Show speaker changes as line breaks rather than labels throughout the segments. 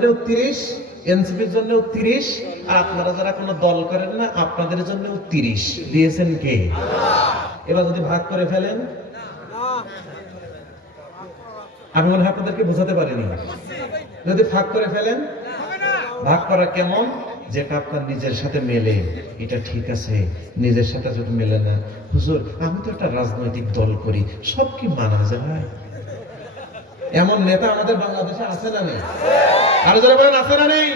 তিরিশ, এনসিপির তিরিশ, আর আপনারা যারা কোনো দল করেন না, আপনাদের তিরিশ। দিয়েছেন কে? এবার যদি ভাগ করে ফেলেন। আমি মনে হয় আপনাদেরকে বোঝাতে পারিনি। যদি ভাগ করে ফেলেন, ভাগ করা কেমন? যেটা আপনার নিজের সাথে মেলে, এটা ঠিক আছে। নিজের সাথে যদি মেলে না, হুজুর, আমি তো একটা রাজনৈতিক দল করি, সব কি মানা যায়? এমন নেতা আমাদের বাংলাদেশে আছে না নেই? আরও যারা বলেন, আছে না নেই?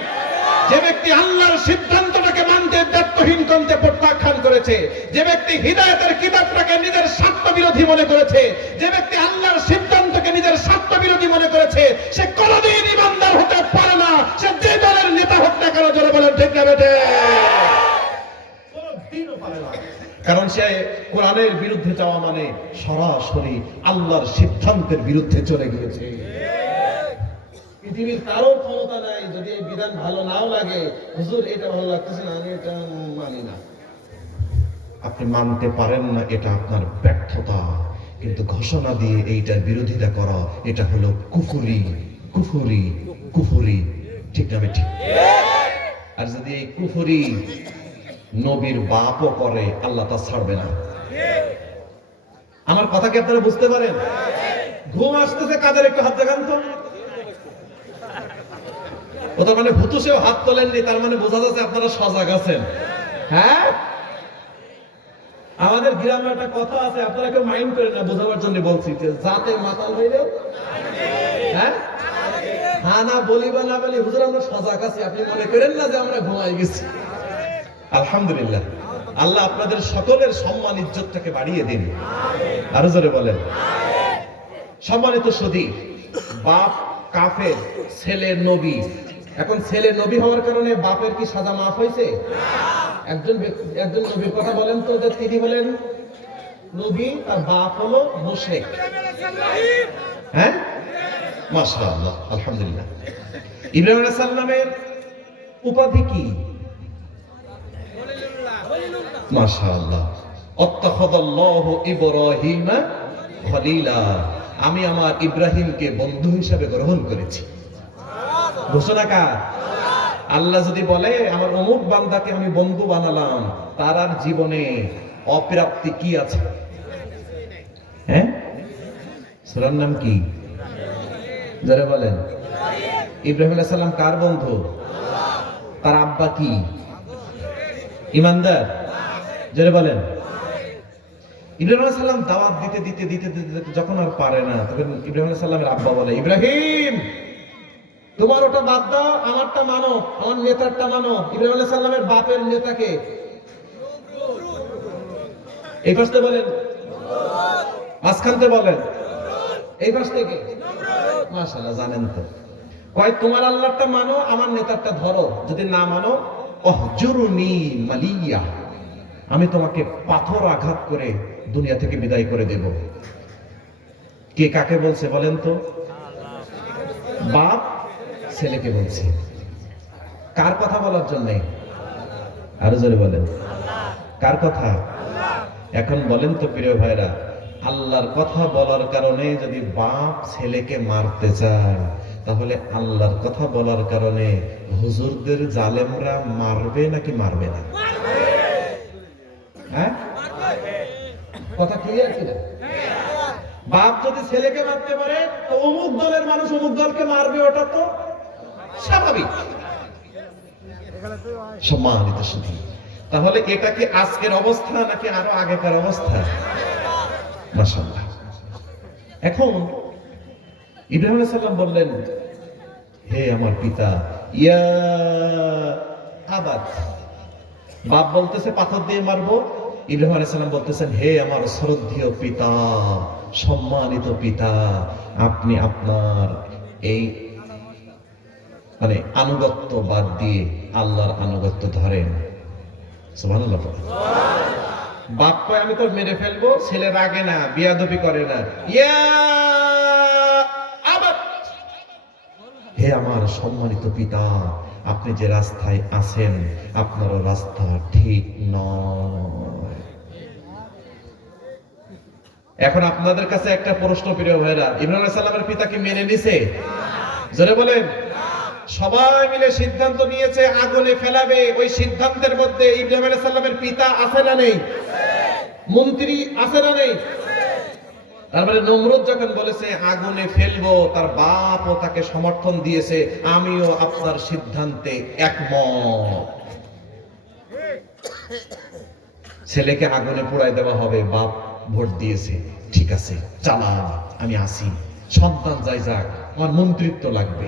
যে ব্যক্তি আল্লাহর সিদ্ধান্তটাকে মানতে দায়িত্বহীন কমতে প্রত্যাখ্যান করেছে, যে ব্যক্তি হৃদায়তের কিতাবটাকে নিজের স্বার্থ বিরোধী মনে করেছে, যে ব্যক্তি আল্লাহর সিদ্ধান্তকে নিজের স্বার্থ বিরোধী মনে করেছে, সে কোনদিন ইমানদার হতে পারে না, সে যে দলের নেতা হোক না কেন বলেন, ঠিক না বেটে কোনদিনও পারে না। কারণ সে কোরআনের বিরুদ্ধে যাওয়া মানে সরাসরি আল্লাহর সিদ্ধান্তের বিরুদ্ধে চলে গিয়েছে। পৃথিবীর ক্ষমতা নাই, যদি এই বিধান ভালো নাও লাগে। হুজুর, এটা ভালো লাগতেছে না, আমি এটা মানি না। আপনি মানতে পারেন না, এটা আপনার ব্যর্থতা। কিন্তু ঘোষণা দিয়ে এইটার বিরোধিতা করা, এটা হলো কুফুরি কুফুরি কুফুরি। ঠিক না ঠিক? আর যদি এই কুফুরি নবীর বাপও করে, আল্লাহ তা ছাড়বে না। আমার কথা কি আপনারা বুঝতে পারেন? ঘুম আসতেছে, কাদের একটু হাত দেখান তো। ও তার মানে ভুতুসেও হাত তোলেননি, তার মানে বোঝা যাচ্ছে আপনারা সজাগ আছেন। হ্যাঁ? আমাদের গ্রামে একটা কথা আছে, আপনারা কেউ মাইন্ড করেন না বোঝাবার জন্য বলছি, যে যাতে মাতাল হইলেও হ্যাঁ? হ্যাঁ না বলি বা না বলি, হুজুর, আমরা সজাগ আছি, আপনি মনে করেন না যে আমরা ঘুমাই গেছি। আলহামদুলিল্লাহ। আল্লাহ আপনাদের সকলের সম্মান, ইজ্জতটাকে বাড়িয়ে দিন। আরও জোরে বলেন। সম্মানিত সদী বাপ, কাফের, ছেলে, নবী। এখন ছেলে, নবী হওয়ার কারণে বাপের কি সাজা মাফ হয়েছে? একজন একজন নবীর কথা বলেন তো যে তিনি হলেন নবী তার বাপ হলো মুশরিক হ্যাঁ? মাসা আল্লাহ আলহামদুলিল্লাহ। ইব্রাহিম সালামের উপাধি কি? মাশাআল্লাহ। ইব্রাহিমা খলিলা। আমি আমার ইব্রাহিমকে বন্ধু হিসাবে গ্রহণ করেছি। ঘোষণা কার? আল্লাহ যদি বলে, আমার অমুক বান্দাকে আমি বন্ধু বানালাম, তার আর জীবনে অপ্রাপ্তি কি আছে? হ্যাঁ? সুরার নাম কি? যারা বলেন। ইব্রাহিম আলাইহিস সালাম কার বন্ধু? তার আব্বা কি? ইমানদার যারা বলেন। ইব্রাহিম সালাম দাওয়াত দিতে দিতে দিতে দিতে যখন আর পারে না, তখন ইব্রাহিম সালামের আব্বা বলে, ইব্রাহিম, তোমার ওটা বাদ দাও, আমারটা মানো, আমার নেতারটা মানো, ইব্রাহিম সালামের বাপের নেতাকে। এই পাশে বলেন মাঝখানতে বলেন, এই পাশ থেকে। মাশাআল্লাহ, জানেন তো। কয়, তোমার আল্লাহটা মানো, আমার নেতারটা ধরো, যদি না মানো অহজুরুনি মালিয়া। আমি তোমাকে পাথর আঘাত করে দুনিয়া থেকে বিদায় করে দেব। কে কাকে বলছে বলেন তো? বাপ ছেলেকে বলছে। কার কথা বলার জন্যে? আরও জোরে বলেন। কার কথা? এখন বলেন তো প্রিয় ভাইরা। আল্লাহর কথা বলার কারণে যদি বাপ ছেলেকে মারতে চায় তাহলে আল্লাহর কথা বলার কারণে হুজুরদের জালেমরা মারবে নাকি মারবে না? হ্যাঁ? কথা ক্লিয়ার কিনা? বাপ যদি ছেলেকে মারতে পারে তো অমুক দলের মানুষ অমুক দলকে মারবে ওটা তো স্বাভাবিক। সম্মানিত শুধু তাহলে এটা কি আজকের অবস্থা নাকি আরও আগেকার অবস্থা? মাসাল্লাহ এখন ইব্রাহিম সালাম বললেন, হে আমার পিতা, ইয়া আবাদ। বাপ বলতেছে, পাথর দিয়ে মারবো। ইব্রাহিম আলাইহিস সালাম বলতেছেন, হে আমার শ্রদ্ধেয় পিতা, সম্মানিত পিতা, আপনি আপনার এই মানে আনুগত্য বাদ দিয়ে আল্লাহর আনুগত্য ধরেন। সুবহানাল্লাহ। বাপ কয় আমি তো মেরে ফেলব, ছেলে রাগে না, বিয়াদবি করে না। ইয়া! হে আমার সম্মানিত পিতা, আপনি যে রাস্তায় আছেন আপনার রাস্তা ঠিক নয়। এখন আপনাদের কাছে একটা প্রশ্ন, প্রিয় ভাইরা ইব্রাহিম আলাইহিস সালামের পিতা কি মেনে নিছে? জোরে বলেন। সবাই মিলে সিদ্ধান্ত নিয়েছে, আগুনে ফেলাবে। ওই সিদ্ধান্তের মধ্যে ইব্রাহিম আলাইহিস সালামের পিতা আছে না নেই? মন্ত্রী আছে না নেই? তারপরে নমরুদ যখন বলেছে, আগুনে ফেলব, তার বাপও তাকে সমর্থন দিয়েছে, আমিও আপনার সিদ্ধান্তে একমত। ছেলেকে আগুনে পোড়ায় দেওয়া হবে, বাপ ভোট দিয়েছে, ঠিক আছে চালা আমি আসি। সন্তান যাই যাক আমার মন্ত্রিত্ব লাগবে।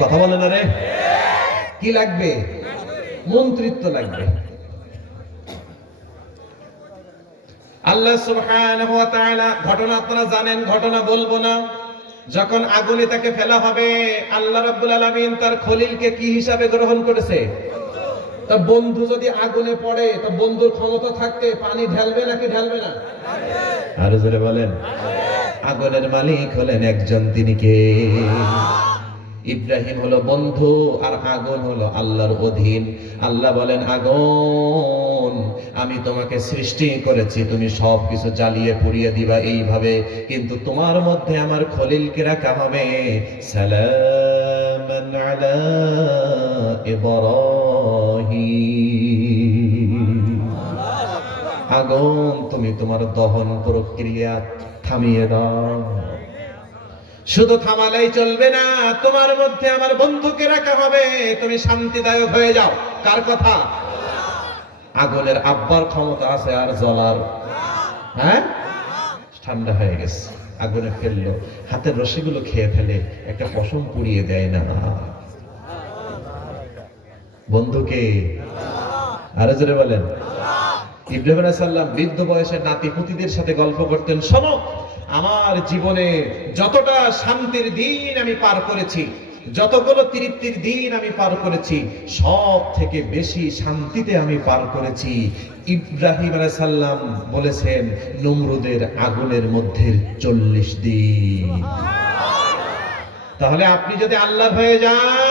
কথা বলে না রে? কি লাগবে? মন্ত্রিত্ব লাগবে। আল্লাহ সুবহানাহু ওয়া তাআলা ঘটনা আপনারা জানেন ঘটনা বলব না। যখন আগুনে তাকে ফেলা হবে আল্লাহ রাব্বুল আলামিন তার খলিলকে কি হিসাবে গ্রহণ করেছে? তা বন্ধু যদি আগুনে পড়ে তা বন্ধুর ক্ষমতা থাকতে পানি ঢালবে নাকি ঢালবে না? আরও জোরে বলেন। আগুনের মালিক হলেন একজন তিনি কে? ইব্রাহিম হলো বন্ধু আর আগুন হলো আল্লাহর অধীন। আল্লাহ বলেন আগুন আমি তোমাকে সৃষ্টি করেছি, তুমি সব কিছু জ্বালিয়ে পুড়িয়ে দিবা এইভাবে, কিন্তু তোমার মধ্যে আমার খলিলকে রাখা হবে সালামান আলা ইব্রাহিম। আগুন তুমি তোমার দহন প্রক্রিয়া থামিয়ে দাও। শুধু থামালেই চলবে না, তোমার মধ্যে আমার বন্ধুকে রাখা হবে, তুমি শান্তিদায়ক হয়ে যাও। কার কথা? আগুনের আব্বার ক্ষমতা আছে আর জ্বলার। হ্যাঁ? ঠান্ডা হয়ে গেছে, আগুনে ফেলল। হাতের রশিগুলো খেয়ে ফেলে, একটা পশম পুড়িয়ে দেয় না। বন্ধুকে, আরও জোরে বলেন। ইব্রাহিম সালাম বৃদ্ধ বয়সের নাতি পুতিদের সাথে গল্প করতেন, শোনো, আমার জীবনে যতটা শান্তির দিন আমি পার করেছি, যতগুলো তৃপ্তির দিন আমি পার করেছি, সব থেকে বেশি শান্তিতে আমি পার করেছি। ইব্রাহিম সালাম বলেছেন, নমরুদের আগুনের মধ্যে চল্লিশ দিন। তাহলে আপনি যদি আল্লাহ হয়ে যান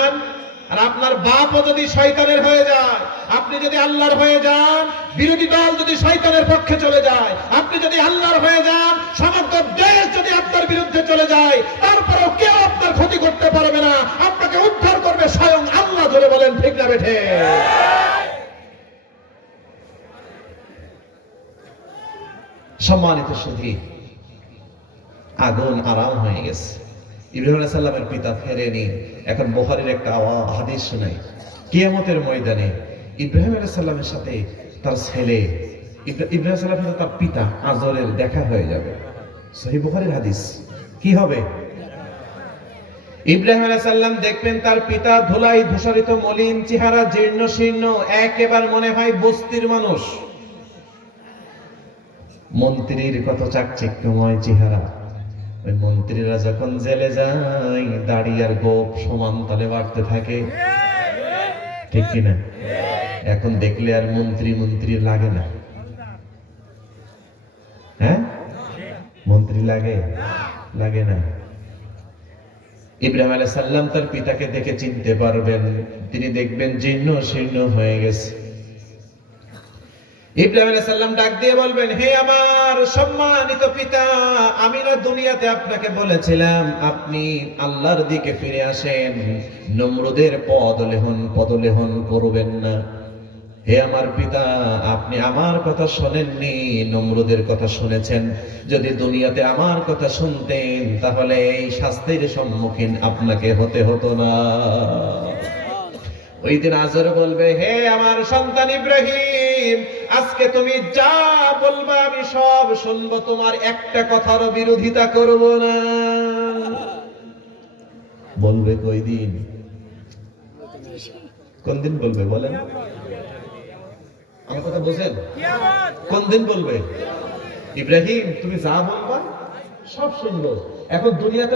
আর আপনার বাপও যদি শয়তানের হয়ে যায়, আপনি যদি আল্লাহর হয়ে যান, বিরোধী দল যদি শয়তানের পক্ষে চলে যায়, আপনি যদি আল্লাহর হয়ে যান, সমগ্র দেশ যদি আপনার বিরুদ্ধে চলে যায়, তারপরেও কেউ আপনার ক্ষতি করতে পারবে না, আপনাকে উদ্ধার করবে স্বয়ং আল্লাহ ধরে বলেন, ঠিক না বেঠে? সম্মানিত সুধী আগুন আরাম হয়ে গেছে। ইব্রাহিম আলাইহিস সালামের পিতা ফেরেনি এখন বুখারীর একটা আওয়া- হাদিস শোনাই। কিয়ামতের ময়দানে ইব্রাহিম আলাইহিস সালামের সাথে তার ছেলে ইব্রাহিম সালামের সাথে তার পিতা আজরের দেখা হয়ে যাবে। সহি বুখারীর হাদিস। কি হবে? ইব্রাহিম আলাইহিস সালাম দেখবেন তার পিতা ধুলাই ধূসরিত মলিন, চেহারা জীর্ণ শীর্ণ, একেবার মনে হয় বস্তির মানুষ। মন্ত্রীর কত চাকচিক্যময় চেহারা। ওই মন্ত্রীরা যখন জেলে যায়, দাড়ি আর গোপ সমান তালে বাড়তে থাকে। ঠিক কিনা এখন দেখলে আর মন্ত্রী মন্ত্রী লাগে না। হ্যাঁ? মন্ত্রী লাগে? লাগে না। ইব্রাহিম আলাইহিস সালাম তার পিতাকে দেখে চিনতে পারবেন। তিনি দেখবেন জীর্ণ শীর্ণ হয়ে গেছে। ইব্রাহিম সালাম ডাক দিয়ে বলবেন, হে আমার সম্মানিত পিতা, আমি না দুনিয়াতে আপনাকে বলেছিলাম, আপনি আল্লাহর দিকে ফিরে আসেন। নমরুদের পদলেহন পদলেহন করবেন না। হে আমার পিতা, আপনি আমার কথা শোনেননি, নমরুদের কথা শুনেছেন। যদি দুনিয়াতে আমার কথা শুনতেন, তাহলে এই শাস্তির সম্মুখীন আপনাকে হতে হতো না। ওই দিন আজর বলবে, হে আমার সন্তান ইব্রাহিম, আজকে তুমি যা বলবা আমি সব শুনব, তোমার একটা কথারও বিরোধিতা করব না। বলবে কই দিন? কোন দিন বলবে বলেন? আমার কথা বোঝেন? কোন দিন বলবে? ইব্রাহিম, তুমি যা বলবা সব শুনব। এখন দুনিয়াতে